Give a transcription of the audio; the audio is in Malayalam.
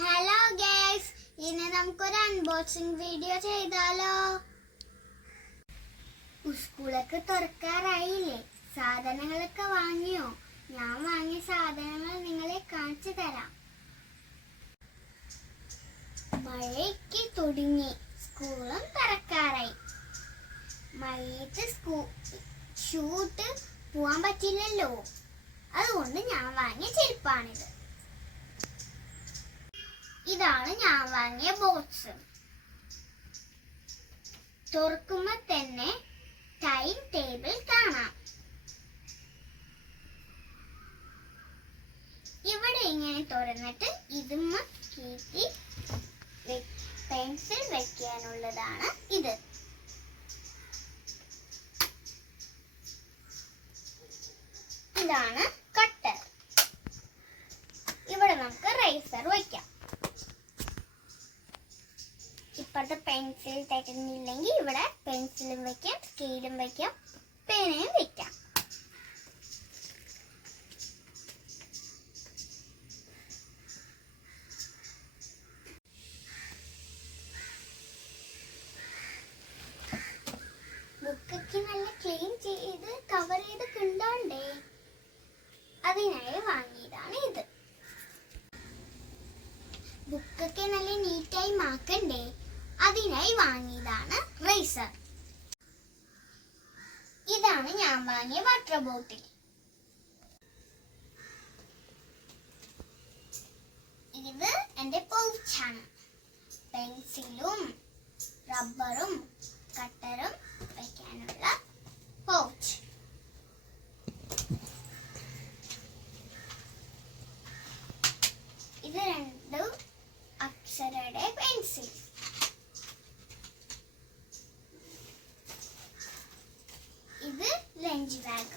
ഹലോ ഗൈസ്, ഇന്ന് നമുക്കൊരു അൺബോക്സിംഗ് വീഡിയോ ചെയ്താലോ? സ്കൂളൊക്കെ തുറക്കാറായില്ലേ? സാധനങ്ങളൊക്കെ വാങ്ങിയോ? ഞാൻ വാങ്ങിയ സാധനങ്ങൾ നിങ്ങളെ കാണിച്ചു തരാം. മഴയ്ക്ക് തുടങ്ങി, സ്കൂളും തുറക്കാറായി. മഴയത്ത് ഷൂട്ട് പോവാൻ പറ്റില്ലല്ലോ, അതുകൊണ്ട് ഞാൻ വാങ്ങിയ ചെരുപ്പാണിത്. ഇതാണ് ഞാൻ വാങ്ങിയ ബോക്സ്. തുറക്കുമ്പോ തന്നെ ടൈം ടേബിൾ കാണാം. ഇവിടെ ഇങ്ങനെ തുറന്നിട്ട് ഇതുമ്മ കീറ്റി പെൻസിൽ വെക്കാനുള്ളതാണ് ഇത്. ഇതാണ് കട്ടർ. ഇവിടെ നമുക്ക് റൈസർ വെക്കാം. ഇപ്പോഴത്തെ പെൻസിൽ തരുന്നില്ലെങ്കിൽ ഇവിടെ പെൻസിലും വെക്കാം, സ്കെയിലും വെക്കാം, പേനയും വെക്കാം. ബുക്കൊക്കെ നല്ല ക്ലീൻ ചെയ്ത് കവർ ചെയ്ത് കിണ്ടാണ്ടേ, അതിനായി വാങ്ങിയതാണ് ഇത്. ബുക്കൊക്കെ നല്ല നീറ്റായി മാക്കണ്ടേ, അതിനായി വാങ്ങിയതാണ് റൈസർ. ഇതാണ് ഞാൻ വാങ്ങിയ വാട്ടർ ബോട്ടിൽ. ഇത് എന്റെ പൗച്ചാണ്. പെൻസിലും റബ്ബറും കട്ടറും വെക്കാനുള്ള പൗച്ച്. ഇത് രണ്ടും അപ്സരയുടെ പെൻസിൽ. ഇത് ലഞ്ച് ബാഗ്.